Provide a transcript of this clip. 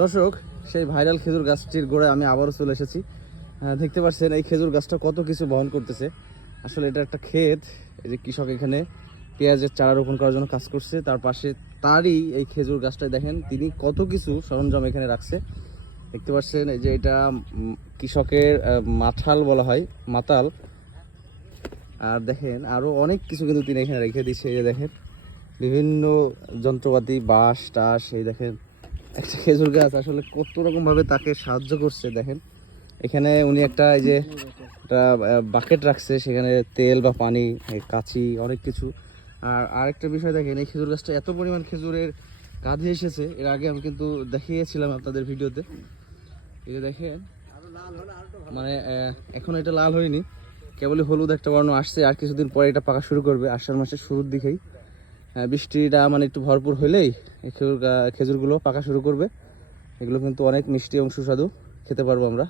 দর্শক, সেই ভাইরাল খেজুর গাছটির গোড়ায় আমি আবারও চলে এসেছি। দেখতে পাচ্ছেন এই খেজুর গাছটা কত কিছু বহন করতেছে। আসলে এটা একটা ক্ষেত। এই যে কৃষক এখানে পেঁয়াজের চারা রোপণ করার জন্য কাজ করছে, তার পাশে তারই এই খেজুর গাছটায় দেখেন তিনি কত কিছু সরঞ্জাম এখানে রাখছে। দেখতে পাচ্ছেন এই যে এটা কৃষকের মাঠাল বলা হয়, মাতাল। আর দেখেন আরও অনেক কিছু কিন্তু তিনি এখানে রেখে দিচ্ছে। এই যে দেখেন বিভিন্ন যন্ত্রপাতি, বাঁশ টাস। এই দেখেন একটা খেজুর গাছ আসলে কত রকমভাবে তাকে সাহায্য করছে। দেখেন এখানে উনি একটা এই যে একটা বাকেট রাখছে, সেখানে তেল বা পানি, কাঁচি, অনেক কিছু। আর আরেকটা বিষয় দেখেন, এই খেজুর গাছটা এত পরিমাণ খেজুরের কাঁধে এসেছে, এর আগে আমি কিন্তু দেখিয়েছিলাম আপনাদের ভিডিওতে। এই যে দেখেন মানে এখন এটা লাল হয়নি, কেবলই হলুদ একটা বর্ণ আসছে। আর কিছুদিন পরে এটা পাকা শুরু করবে, আষাঢ় মাসের শুরুর দিকেই। বৃষ্টিটা মানে একটু ভরপুর হলেই এই খেজুরগুলো পাকা শুরু করবে। এগুলো কিন্তু অনেক মিষ্টি এবং সুস্বাদু, খেতে পারবো আমরা।